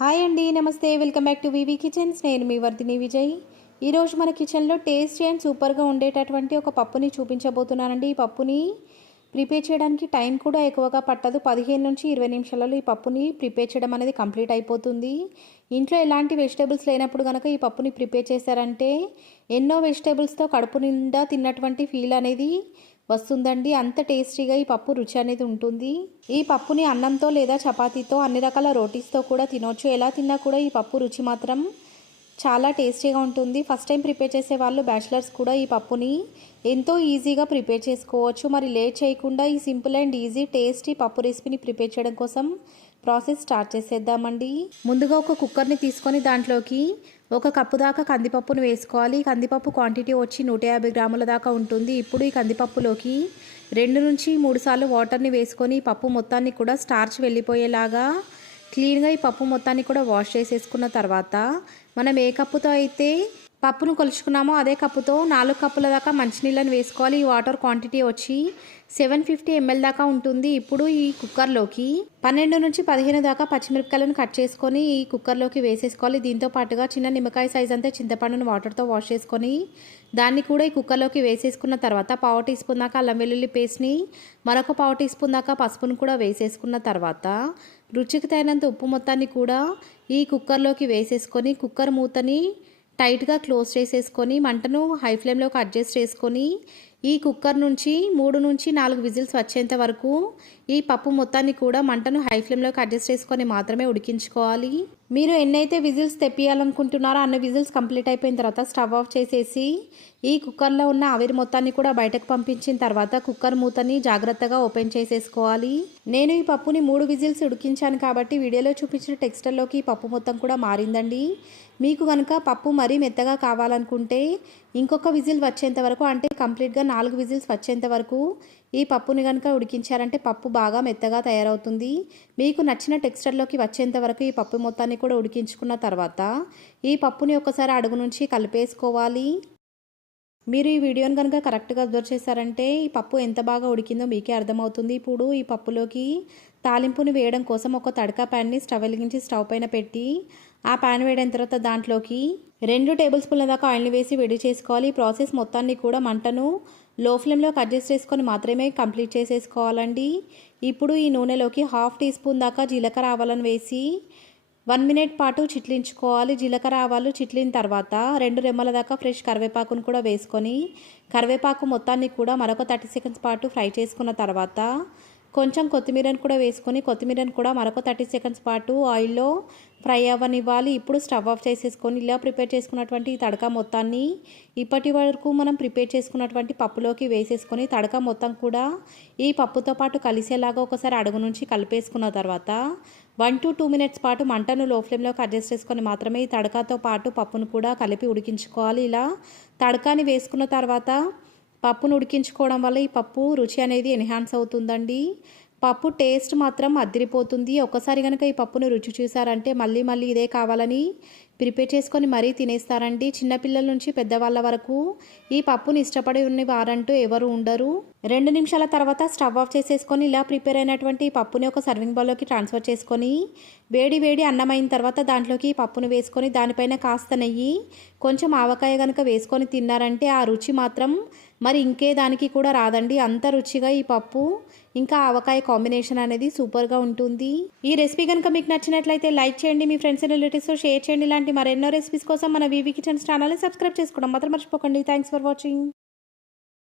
Hi అండి, నమస్తే. Welcome back to VV kitchens. నేను మీ వర్ధిని విజయ్. ఈరోజు మన కిచెన్లో టేస్టీ అండ్ సూపర్గా ఉండేటటువంటి ఒక పప్పుని చూపించబోతున్నానండి. ఈ పప్పుని ప్రిపేర్ చేయడానికి టైం కూడా ఎక్కువగా పట్టదు. 15 నుంచి 20 నిమిషాలలో ఈ పప్పుని ప్రిపేర్ చేయడం అనేది కంప్లీట్ అయిపోతుంది. ఇంట్లో ఎలాంటి వెజిటేబుల్స్ లేనప్పుడు కనుక ఈ పప్పుని ప్రిపేర్ చేశారంటే ఎన్నో వెజిటేబుల్స్తో కడుపు నిండా తిన్నటువంటి ఫీల్ అనేది వస్తుందండి. అంత టేస్టీగా ఈ పప్పు రుచి అనేది ఉంటుంది. ఈ పప్పుని అన్నంతో లేదా చపాతీతో అన్ని రకాల రోటీస్తో కూడా తినొచ్చు. ఎలా తిన్నా కూడా ఈ పప్పు రుచి మాత్రం చాలా టేస్టీగా ఉంటుంది. ఫస్ట్ టైం ప్రిపేర్ చేసే వాళ్ళు, బ్యాచిలర్స్ కూడా ఈ పప్పుని ఎంతో ఈజీగా ప్రిపేర్ చేసుకోవచ్చు. మరి లేట్ చేయకుండా ఈ సింపుల్ అండ్ ఈజీ టేస్టీ పప్పు రెసిపీని ప్రిపేర్ చేయడం కోసం ప్రాసెస్ స్టార్ట్ చేసేద్దామండి. ముందుగా ఒక కుక్కర్ని తీసుకొని దాంట్లోకి 1 కప్పు దాకా కందిపప్పును వేసుకోవాలి. కందిపప్పు క్వాంటిటీ వచ్చి 150 గ్రాముల దాకా ఉంటుంది. ఇప్పుడు ఈ కందిపప్పులోకి 2 నుంచి 3 సార్లు వాటర్ని వేసుకొని పప్పు మొత్తాన్ని కూడా స్టార్చ్ వెళ్ళిపోయేలాగా క్లీన్గా ఈ పప్పు మొత్తాన్ని కూడా వాష్ చేసేసుకున్న తర్వాత మనం ఏ కప్పుతో అయితే పప్పును కొలుచుకున్నామో అదే కప్పుతో 4 కప్పుల దాకా మంచినీళ్ళని వేసుకోవాలి. ఈ వాటర్ క్వాంటిటీ వచ్చి 750 ml దాకా ఉంటుంది. ఇప్పుడు ఈ కుక్కర్లోకి 12 నుంచి 15 దాకా పచ్చిమిరపకాయలను కట్ చేసుకొని ఈ కుక్కర్లోకి వేసేసుకోవాలి. దీంతో పాటుగా చిన్న నిమ్మకాయ సైజ్ అంతా చింతపండును వాటర్తో వాష్ చేసుకొని దాన్ని కూడా ఈ కుక్కర్లోకి వేసేసుకున్న తర్వాత 1/2 టీ స్పూన్ దాకా అల్లం వెల్లుల్లి పేస్ట్ని, మరొక 1/2 టీ స్పూన్ దాకా పసుపును కూడా వేసేసుకున్న తర్వాత రుచికి తగినంత ఉప్పు మొత్తాన్ని కూడా ఈ కుక్కర్లోకి వేసేసుకొని కుక్కర్ మూతని టైట్గా క్లోజ్ చేసేసుకొని మంటను హై ఫ్లేమ్లోకి అడ్జస్ట్ చేసుకొని ఈ కుక్కర్ నుంచి 3 నుంచి 4 విజిల్స్ వచ్చేంత వరకు ఈ పప్పు మొత్తాన్ని కూడా మంటను హై ఫ్లేమ్లోకి అడ్జస్ట్ చేసుకొని మాత్రమే ఉడికించుకోవాలి. మీరు ఎన్నైతే విజిల్స్ తెప్పియాలనుకుంటున్నారో అన్ని విజిల్స్ కంప్లీట్ అయిపోయిన తర్వాత స్టవ్ ఆఫ్ చేసేసి ఈ కుక్కర్లో ఉన్న ఆవిరి మొత్తాన్ని కూడా బయటకు పంపించిన తర్వాత కుక్కర్ మూతని జాగ్రత్తగా ఓపెన్ చేసేసుకోవాలి. నేను ఈ పప్పుని 3 విజిల్స్ ఉడికించాను కాబట్టి వీడియోలో చూపించిన టెక్స్చర్లోకి ఈ పప్పు మొత్తం కూడా మారిందండి. మీకు కనుక పప్పు మరీ మెత్తగా కావాలనుకుంటే ఇంకొక విజిల్ వచ్చేంత వరకు, అంటే కంప్లీట్గా 4 విజిల్స్ వచ్చేంత వరకు ఈ పప్పుని కనుక ఉడికించారంటే పప్పు బాగా మెత్తగా తయారవుతుంది. మీకు నచ్చిన టెక్స్చర్లోకి వచ్చేంత వరకు ఈ పప్పు మొత్తాన్ని కూడా ఉడికించుకున్న తర్వాత ఈ పప్పుని ఒకసారి అడుగు నుంచి కలిపేసుకోవాలి. మీరు ఈ వీడియోని కనుక కరెక్ట్గా అబ్జర్వ్ చేశారంటే ఈ పప్పు ఎంత బాగా ఉడికిందో మీకే అర్థమవుతుంది. ఇప్పుడు ఈ పప్పులోకి తాలింపుని వేయడం కోసం ఒక తడకా ప్యాన్ని స్టవ్ వెలిగించి స్టవ్ పైన పెట్టి ఆ ప్యాన్ వేడిన తర్వాత దాంట్లోకి 2 టేబుల్ స్పూన్ల దాకా ఆయిల్ని వేసి వేడి చేసుకోవాలి. ఈ ప్రాసెస్ మొత్తాన్ని కూడా మంటను లో ఫ్లేమ్లోకి అడ్జస్ట్ చేసుకొని మాత్రమే కంప్లీట్ చేసేసుకోవాలండి. ఇప్పుడు ఈ నూనెలోకి 1/2 టీ స్పూన్ దాకా జీలకర్ర ఆవాలను వేసి 1 మినిట్ పాటు చిట్లించుకోవాలి. జీలకర్ర ఆవాలు చిట్లిన తర్వాత 2 రెమ్మల దాకా ఫ్రెష్ కరివేపాకును కూడా వేసుకొని కరివేపాకు మొత్తాన్ని కూడా మరొక 30 సెకండ్స్ పాటు ఫ్రై చేసుకున్న తర్వాత కొంచెం కొత్తిమీరను కూడా వేసుకొని కొత్తిమీరను కూడా మరొక 30 సెకండ్స్ పాటు ఆయిల్లో ఫ్రై అవ్వనివ్వాలి. ఇప్పుడు స్టవ్ ఆఫ్ చేసేసుకొని ఇలా ప్రిపేర్ చేసుకున్నటువంటి ఈ తడక మొత్తాన్ని ఇప్పటి వరకు మనం ప్రిపేర్ చేసుకున్నటువంటి పప్పులోకి వేసేసుకొని తడక మొత్తం కూడా ఈ పప్పుతో పాటు కలిసేలాగా ఒకసారి అడుగు నుంచి కలిపేసుకున్న తర్వాత 1 to 2 మినిట్స్ పాటు మంటను లో ఫ్లేమ్లోకి అడ్జస్ట్ చేసుకొని మాత్రమే ఈ తడకతో పాటు పప్పును కూడా కలిపి ఉడికించుకోవాలి. ఇలా తడకాని వేసుకున్న తర్వాత పప్పును ఉడికించుకోవడం వల్ల ఈ పప్పు రుచి అనేది ఎన్హాన్స్ అవుతుందండి. పప్పు టేస్ట్ మాత్రం అదిరిపోతుంది. ఒకసారి కనుక ఈ పప్పును రుచి చూసారంటే మళ్ళీ మళ్ళీ ఇదే కావాలని ప్రిపేర్ చేసుకొని మరీ తినేస్తారండి. చిన్నపిల్లల నుంచి పెద్దవాళ్ళ వరకు ఈ పప్పుని ఇష్టపడి ఉన్న వారంటూ ఎవరు ఉండరు. 2 నిమిషాల తర్వాత స్టవ్ ఆఫ్ చేసేసుకొని ఇలా ప్రిపేర్ అయినటువంటి ఈ పప్పుని ఒక సర్వింగ్ బౌల్లోకి ట్రాన్స్ఫర్ చేసుకొని వేడి వేడి అన్నం అయిన తర్వాత దాంట్లోకి పప్పును వేసుకొని దానిపైన కాస్త నెయ్యి, కొంచెం ఆవకాయ కనుక వేసుకొని తిన్నారంటే ఆ రుచి మాత్రం మరి ఇంకే దానికి కూడా రాదండి. అంత రుచిగా ఈ పప్పు ఇంకా ఆవకాయ కాంబినేషన్ అనేది సూపర్గా ఉంటుంది. ఈ రెసిపీ కనుక మీకు నచ్చినట్లయితే లైక్ చేయండి, మీ ఫ్రెండ్స్ అండ్ రిలేటివ్స్తో షేర్ చేయండి. ఇలాంటి మరెన్నో రెసిపీస్ కోసం మన వివి కిచెన్స్ ఛానల్ని సబ్స్క్రైబ్ చేసుకోవడం మాత్రం మర్చిపోకండి. Thanks for watching.